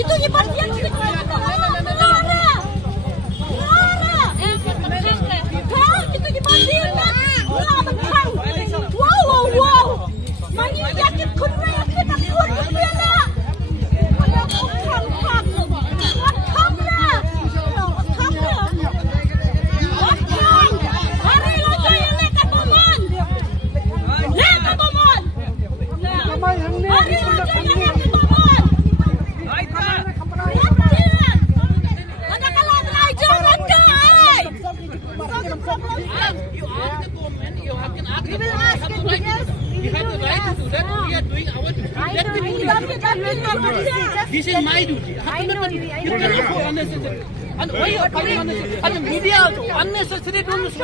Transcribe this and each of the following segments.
Itu ni pasien kita. Itu ni pasien. Wow. Mani yakin kun yakin aku bila. Mana Khang. Hari lo saya lekat bomon. Hari lo saya lekat bomon. Mana kalau aja macam ai. You are the government. You have to ask. We have the right to do that. We are doing our duty. Let me do it. This is my duty. You cannot go unnecessary. And why you are coming unnecessary? And the media also unnecessary. Don't be.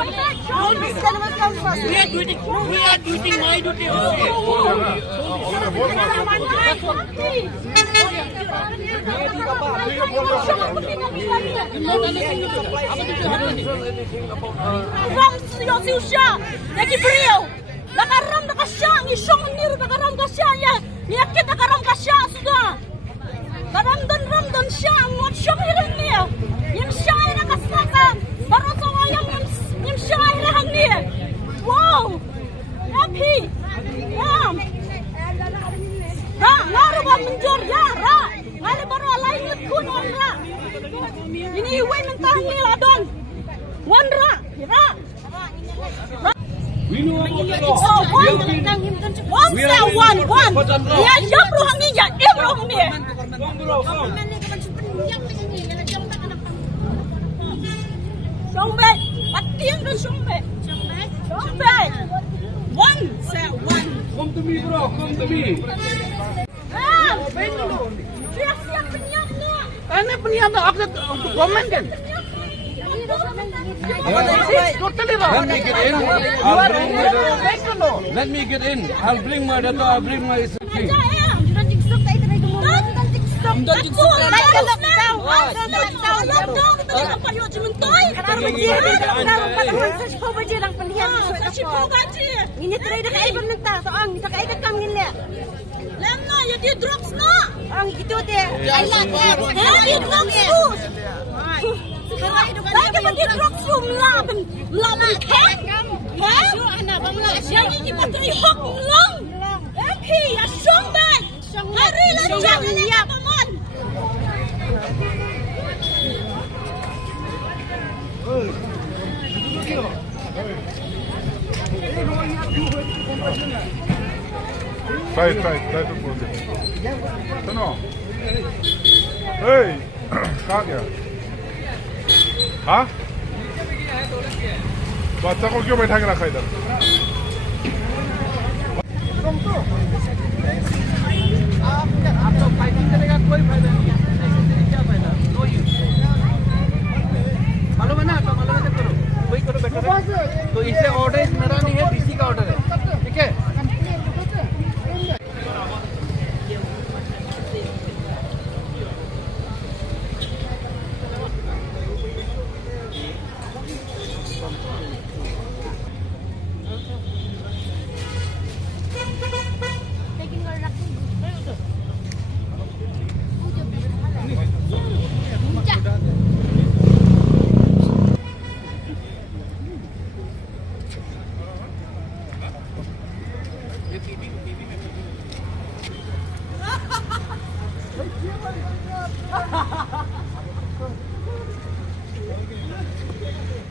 We are doing my duty also. Lagi beliau, nakaram nakasya, isong nir nakaram kasya ya, niyakit nakaram kasya sudah. Karam don siya, ngot siyang hirang niya, yung siya ay nakasaka, baru sawayang yung siya ay hirang niya. Wow, happy, wow. Ngaru ba menjor ya, ngari baru alay ngutun onra. Ini iway mentah nila don, wanra, We know about the law. One. Ya jam rohang ni, ya em rohang ni. Sombe, patiang dan sombe. One. Come to me, bro. Come to me. Siap penyiap ni. Ano penyiap na after government kan? Totally wrong. Let me get in. I'll bring my data. I'll bring my security. Ini try dah kaiban nanta, soang kita kaiban kam ngile. Lem na ya di drugs na. Ang gitu deh. Dia drugs. Lagi pun di drugs melabem Khang. Yang ini patri hok long. Happy ya sombe. Hari lanjang ya paman. Try to put it. सुनो, hey, कहाँ गया? हाँ? बच्चा को क्यों बैठा के रखा इधर? आप लोग फाइटिंग करेगा कोई फायदा नहीं है। क्या फायदा? No use. मालूम है ना? तो मालूम है करो। वही करो बेटर है। तो इसे ऑर्डर मेरा नहीं है, डीसी का ऑर्डर है। ठीक है? Ha ha ha!